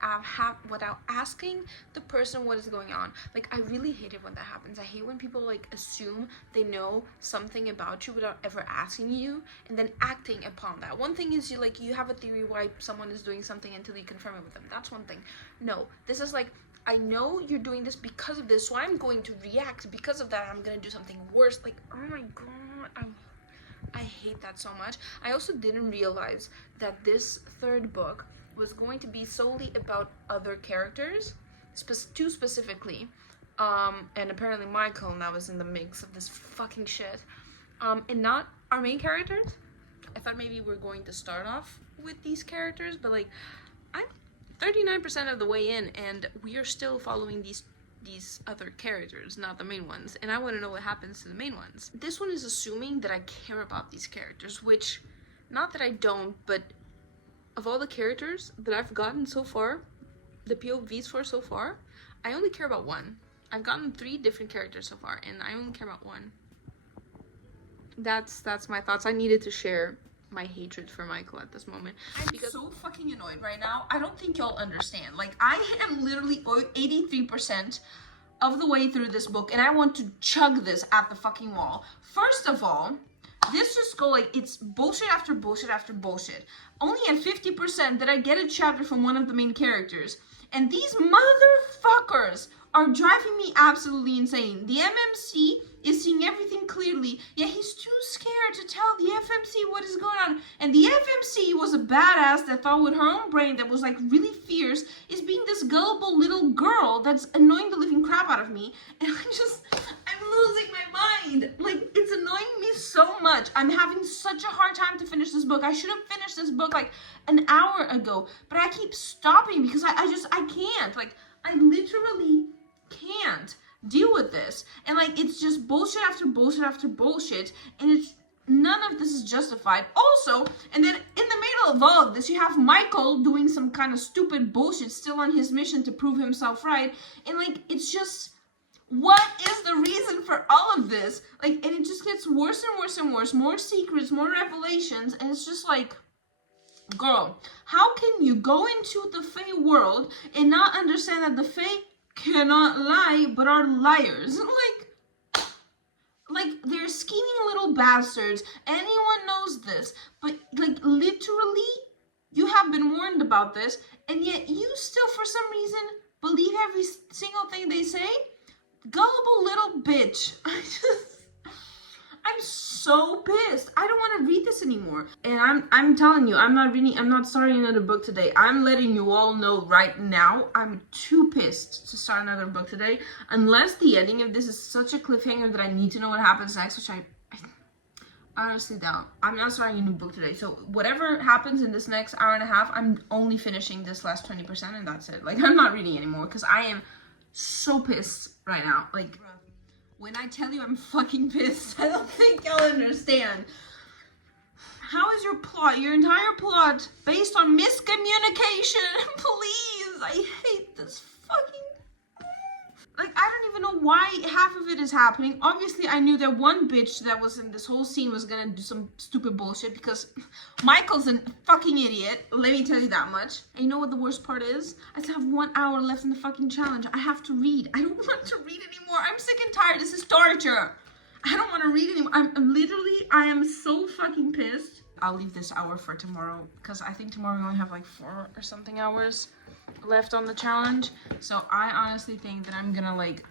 asking the person what is going on. Like, I really hate it when that happens. I hate when people, like, assume they know something about you without ever asking you, and then acting upon that. One thing is you have a theory why someone is doing something until you confirm it with them. That's one thing. No, this is like, I know you're doing this because of this, so I'm going to react because of that. I'm gonna do something worse. Like, oh my god, I hate that so much. I also didn't realize that this third book was going to be solely about other characters, two specifically, and apparently Michael now is in the mix of this fucking shit, and not our main characters. I thought maybe we're going to start off with these characters, but like, I'm 39% of the way in, and we are still following these other characters, not the main ones, and I want to know what happens to the main ones. This one is assuming that I care about these characters, which, not that I don't, but of all the characters that I've gotten so far, the POVs for so far, I only care about one. I've gotten 3 different characters so far, and I only care about one. That's my thoughts. I needed to share my hatred for Michael at this moment. I'm so fucking annoyed right now. I don't think y'all understand. Like, I am literally 83% of the way through this book, and I want to chug this at the fucking wall. First of all, this just go like, it's bullshit after bullshit after bullshit. Only at 50% did I get a chapter from one of the main characters, and these motherfuckers are driving me absolutely insane. The MMC is seeing everything clearly, yet he's too scared to tell the FMC what is going on. And the FMC was a badass that thought with her own brain, that was like really fierce, is being this gullible little girl that's annoying the living crap out of me. And I'm losing my mind. Like, it's annoying me so much. I'm having such a hard time to finish this book. I should have finished this book like an hour ago, but I keep stopping because I can't. Like, I literally can't deal with this, and like, it's just bullshit after bullshit after bullshit, and it's none of this is justified. Also, and then in the middle of all of this, you have Michael doing some kind of stupid bullshit, still on his mission to prove himself right, and like, it's just, what is the reason for all of this? Like, and it just gets worse and worse and worse, more secrets, more revelations, and it's just like, girl, how can you go into the Fae world and not understand that the Fae cannot lie but are liars? Like they're scheming little bastards. Anyone knows this, but like, literally, you have been warned about this, and yet you still for some reason believe every single thing they say. Gullible little bitch. I'm so pissed. I don't want to read this anymore. And I'm telling you, I'm not starting another book today. I'm letting you all know right now, I'm too pissed to start another book today. Unless the ending of this is such a cliffhanger that I need to know what happens next, which I honestly doubt. I'm not starting a new book today. So whatever happens in this next hour and a half, I'm only finishing this last 20% and that's it. Like, I'm not reading anymore because I am so pissed right now. Like, when I tell you I'm fucking pissed, I don't think y'all understand. How is your plot, your entire plot, based on miscommunication? Please, I hate this fucking... Like, I don't even know why half of it is happening. Obviously, I knew that one bitch that was in this whole scene was gonna do some stupid bullshit because Michael's a fucking idiot. Let me tell you that much. And you know what the worst part is? I still have 1 hour left in the fucking challenge. I have to read. I don't want to read anymore. I'm sick and tired. This is torture. I don't want to read anymore. I am so fucking pissed. I'll leave this hour for tomorrow because I think tomorrow we only have like 4 or something hours left on the challenge. So I honestly think that I'm gonna like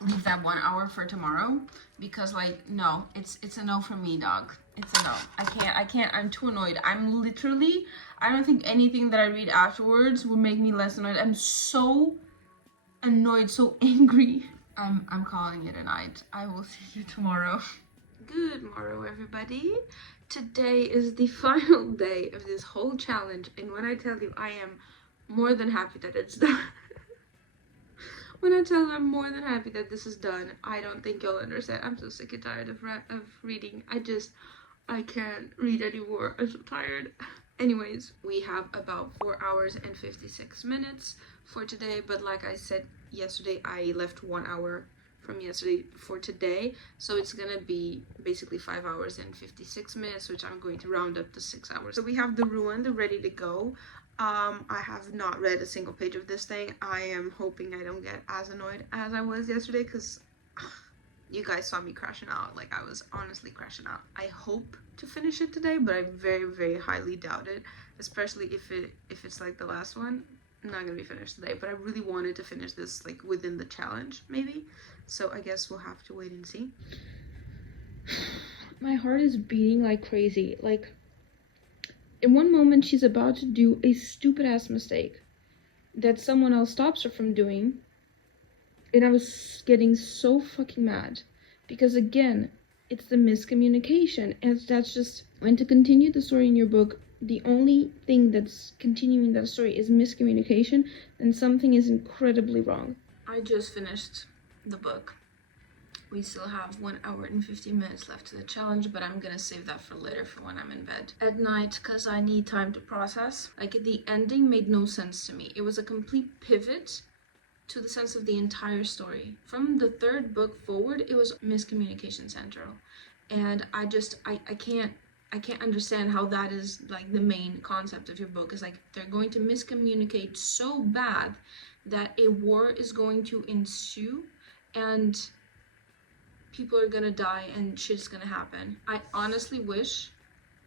leave that 1 hour for tomorrow because like, no, it's a no for me, dog. It's a no. I can't. I'm too annoyed. I'm literally, I don't think anything that I read afterwards will make me less annoyed. I'm so annoyed, so angry. I'm calling it a night. I will see you tomorrow. Good morrow, everybody. Today is the final day of this whole challenge, and when I tell you I am more than happy that it's done. When I tell you I'm more than happy that this is done, I don't think you'll understand. I'm so sick and tired of reading. I can't read anymore. I'm so tired. Anyways, we have about 4 hours and 56 minutes for today, but like I said yesterday, I left 1 hour from yesterday for today, so it's gonna be basically 5 hours and 56 minutes, which I'm going to round up to 6 hours. So we have The Ruined ready to go. I have not read a single page of this thing. I am hoping I don't get as annoyed as I was yesterday because you guys saw me crashing out. Like, I was honestly crashing out. I hope to finish it today, but I very, very highly doubt it, especially if it's like the last one. not gonna be finished today, but I really wanted to finish this like within the challenge maybe. So I guess we'll have to wait and see. My heart is beating like crazy. Like, in one moment she's about to do a stupid ass mistake that someone else stops her from doing, and I was getting so fucking mad because, again, it's the miscommunication, and that's just, when to continue the story in your book, the only thing that's continuing that story is miscommunication, then something is incredibly wrong. I just finished the book. We still have 1 hour and 15 minutes left to the challenge, but I'm gonna save that for later, for when I'm in bed at night, because I need time to process. Like, the ending made no sense to me. It was a complete pivot to the sense of the entire story. From the third book forward, it was miscommunication central. And I can't understand how that is like the main concept of your book. Is like, they're going to miscommunicate so bad that a war is going to ensue and people are gonna die and shit's gonna happen. I honestly wish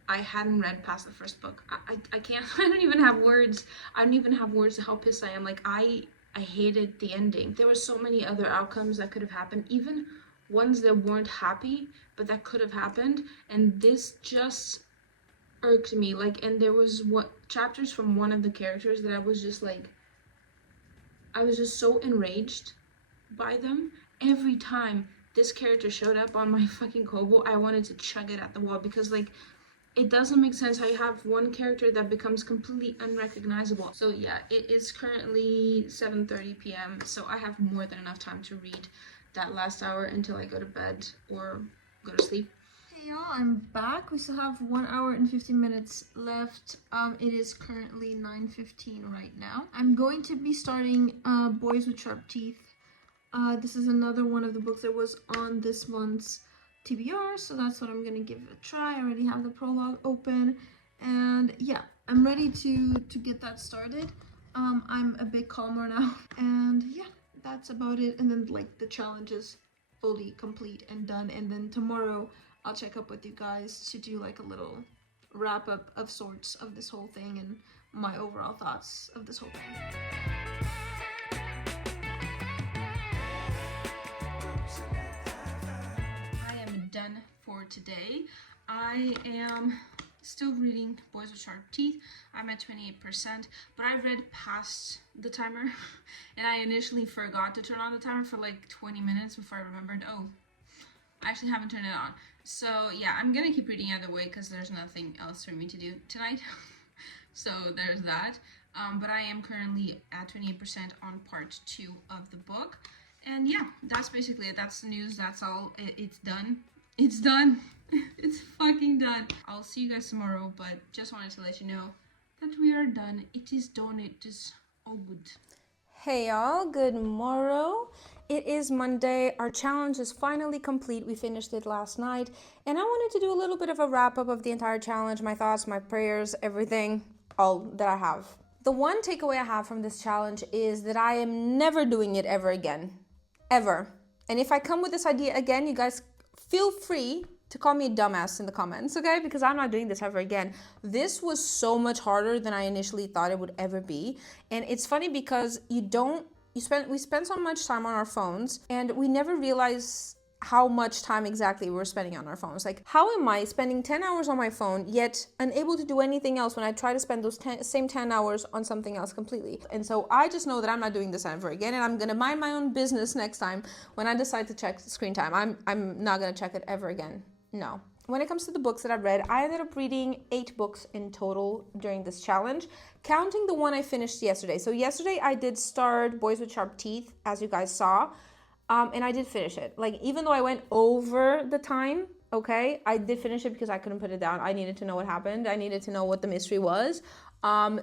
I hadn't read past the first book. I can't, I don't even have words. I don't even have words to how pissed I am. Like, I hated the ending. There were so many other outcomes that could have happened, even ones that weren't happy, but that could have happened. And this just irked me. Like, and there was chapters from one of the characters that I was just like, I was just so enraged by them. Every time this character showed up on my fucking Kobo, I wanted to chug it at the wall, because like, it doesn't make sense how you have one character that becomes completely unrecognizable. So yeah, it is currently 7:30 p.m. so I have more than enough time to read that last hour until I go to bed or go to sleep. Hey y'all, I'm back. We still have 1 hour and 15 minutes left. It is currently 9:15 right now. I'm going to be starting Boys with Sharp Teeth. This is another one of the books that was on this month's TBR, so that's what I'm gonna give it a try. I already have the prologue open, and yeah, I'm ready to get that started. I'm a bit calmer now, and yeah, that's about it. And then like the challenge is fully complete and done, and then tomorrow I'll check up with you guys to do like a little wrap up of sorts of this whole thing and my overall thoughts of this whole thing. Done for today. I am still reading Boys with Sharp Teeth. I'm at 28%, but I read past the timer and I initially forgot to turn on the timer for like 20 minutes before I remembered, oh, I actually haven't turned it on. So yeah, I'm gonna keep reading either way because there's nothing else for me to do tonight. So there's that. But I am currently at 28% on part 2 of the book. And yeah, that's basically it. That's the news. That's all. It's done. It's done. It's fucking done. I'll see you guys tomorrow, but just wanted to let you know that we are done. It is done. It is all good. Hey y'all, good morrow. It is Monday. Our challenge is finally complete. We finished it last night, and I wanted to do a little bit of a wrap up of the entire challenge, my thoughts, my prayers, everything, all that I have. The one takeaway I have from this challenge is that I am never doing it ever again. Ever. And if I come with this idea again, you guys feel free to call me a dumbass in the comments, okay? Because I'm not doing this ever again. This was so much harder than I initially thought it would ever be. And it's funny because we spend so much time on our phones and we never realize how much time exactly we're spending on our phones. Like, how am I spending 10 hours on my phone yet unable to do anything else when I try to spend those same 10 hours on something else completely? And so I just know that I'm not doing this ever again, and I'm gonna mind my own business next time when I decide to check screen time. I'm not gonna check it ever again. No. When it comes to the books that I've read, I ended up reading 8 books in total during this challenge, counting the one I finished yesterday. So yesterday I did start Boys with Sharp Teeth, as you guys saw. And I did finish it. Like, even though I went over the time, okay, I did finish it because I couldn't put it down. I needed to know what happened. I needed to know what the mystery was.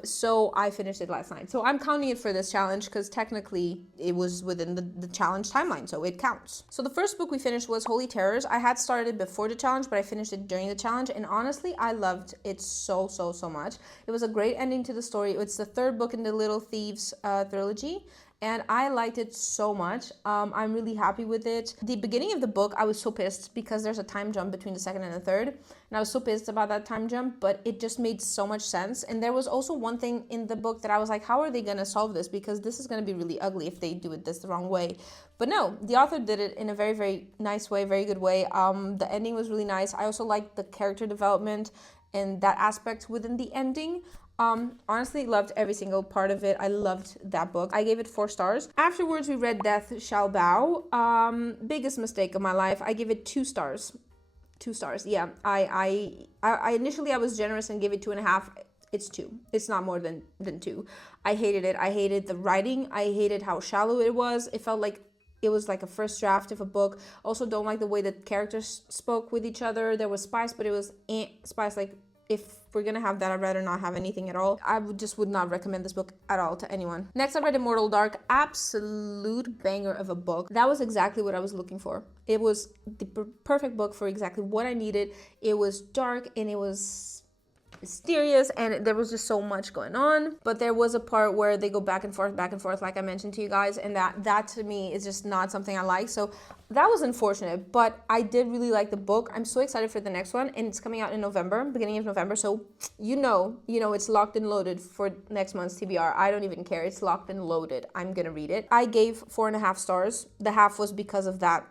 So I finished it last night. So I'm counting it for this challenge because technically it was within the challenge timeline, so it counts. So the first book we finished was Holy Terrors. I had started before the challenge, but I finished it during the challenge. And honestly, I loved it so much. It was a great ending to the story. It's the third book in the Little Thieves trilogy. and I liked it so much. I'm really happy with it. The beginning of the book, I was so pissed because there's a time jump between the second and the third, and I was so pissed about that time jump, but it just made so much sense. And there was also one thing in the book that I was like, how are they gonna solve this? Because this is gonna be really ugly if they do it this the wrong way. But no, the author did it in a very, very nice way, very good way. The ending was really nice. I also liked the character development and that aspect within the ending. Honestly loved every single part of it. I loved that book. I gave it 4 stars. Afterwards, we read Death Shall Bow. Biggest mistake of my life. I give it 2 stars. 2 stars. Yeah. I initially I was generous and gave it 2.5. It's 2. It's not more than 2. I hated it. I hated the writing. I hated how shallow it was. It felt like it was like a first draft of a book. Also don't like the way that characters spoke with each other. There was spice, but it was spice. Like, if we're gonna have that, I'd rather not have anything at all. I would not recommend this book at all to anyone. Next, I read Immortal Dark. Absolute banger of a book. That was exactly what I was looking for. It was the perfect book for exactly what I needed. It was dark and it was mysterious, and there was just so much going on. But there was a part where they go back and forth, like I mentioned to you guys, and that to me is just not something I like. So that was unfortunate, but I did really like the book. I'm so excited for the next one, and it's coming out in November, beginning of November. So you know, it's locked and loaded for next month's TBR. I don't even care. It's locked and loaded. I'm gonna read it. I gave 4.5 stars. The half was because of that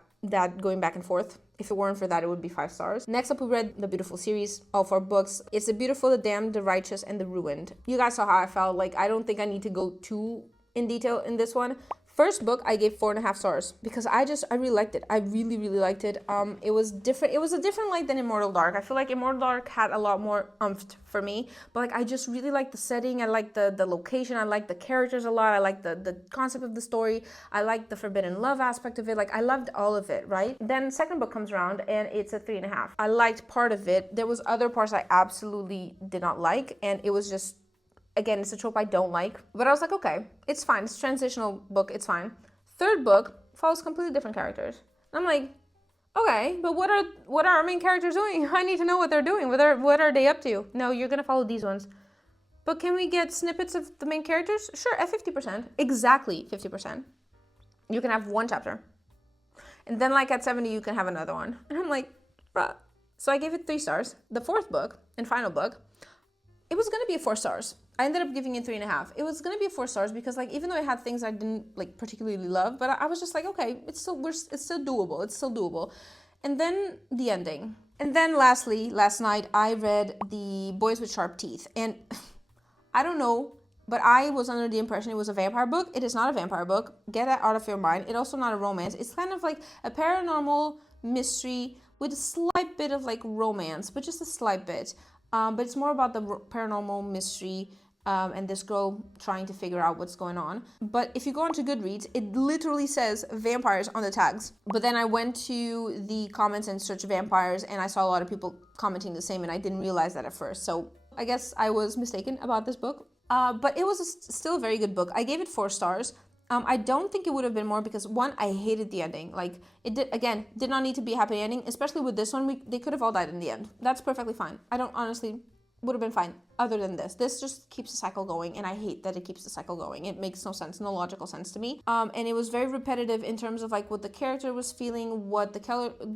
going back and forth. If it weren't for that, it would be 5 stars. Next up, we read the Beautiful series, all 4 books. It's The Beautiful, The Damned, The Righteous, and The Ruined. You guys saw how I felt. Like, I don't think I need to go too in detail in this one. First book, I gave 4.5 stars because I really liked it. I really, really liked it. It was different. It was a different light than Immortal Dark. I feel like Immortal Dark had a lot more oomph for me, but like I just really liked the setting. I liked the location. I liked the characters a lot. I liked the concept of the story. I liked the forbidden love aspect of it. Like, I loved all of it, right? Then second book comes around and it's a 3.5. I liked part of it. There was other parts I absolutely did not like, and it was just, again, it's a trope I don't like. But I was like, okay, it's fine. It's a transitional book. It's fine. Third book follows completely different characters. And I'm like, okay, but what are our main characters doing? I need to know what they're doing. What are they up to? No, you're going to follow these ones. But can we get snippets of the main characters? Sure, at 50%. Exactly 50%. You can have 1 chapter. And then like at 70, you can have another one. And I'm like, bruh. So I gave it 3 stars. The 4th book and final book, it was going to be 4 stars. I ended up giving it 3.5. It was gonna be 4 stars because, like, even though it had things I didn't like particularly love, but I was just like, okay, it's still doable. It's still doable. And then the ending. And then lastly, last night I read The Boys with Sharp Teeth, and I don't know, but I was under the impression it was a vampire book. It is not a vampire book. Get that out of your mind. It's also not a romance. It's kind of like a paranormal mystery with a slight bit of like romance, but just a slight bit. But it's more about the paranormal mystery. And this girl trying to figure out what's going on. But if you go onto Goodreads, it literally says vampires on the tags. But then I went to the comments and searched vampires, and I saw a lot of people commenting the same, and I didn't realize that at first. So I guess I was mistaken about this book. But it was still a very good book. I gave it 4 stars. I don't think it would have been more because, one, I hated the ending. Like, it did not need to be a happy ending, especially with this one. They could have all died in the end. That's perfectly fine. I don't honestly... would have been fine other than this just keeps the cycle going, and I hate that it keeps the cycle going. It makes no sense, no logical sense to me, and it was very repetitive in terms of like what the character was feeling, what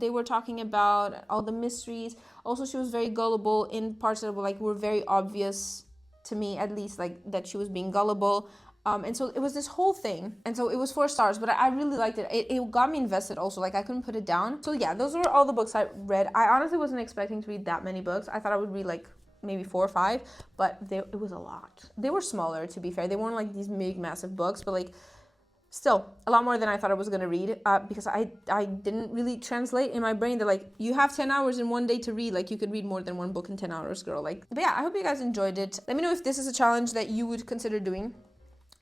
they were talking about, all the mysteries. Also, she was very gullible in parts that were very obvious to me, at least, like that she was being gullible. And so it was this whole thing. And so it was 4 stars, but I really liked it. It got me invested also. Like, I couldn't put it down. So yeah, those were all the books I read. I honestly wasn't expecting to read that many books. I thought I would read like maybe 4 or 5, but it was a lot. They were smaller, to be fair. They weren't like these big, massive books, but like still a lot more than I thought I was going to read, because I didn't really translate in my brain that like you have 10 hours in one day to read. Like, you could read more than 1 book in 10 hours, girl. Like, but yeah, I hope you guys enjoyed it. Let me know if this is a challenge that you would consider doing,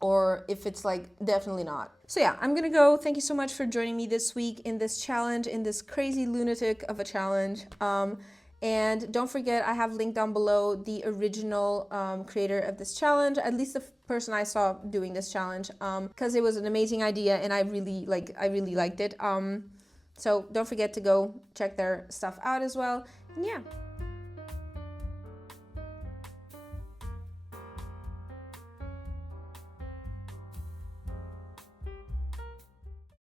or if it's like definitely not. So yeah, I'm gonna go. Thank you so much for joining me this week in this challenge, in this crazy lunatic of a challenge. And don't forget, I have linked down below the original creator of this challenge, at least the person I saw doing this challenge, because it was an amazing idea and I really liked it. So don't forget to go check their stuff out as well. And yeah.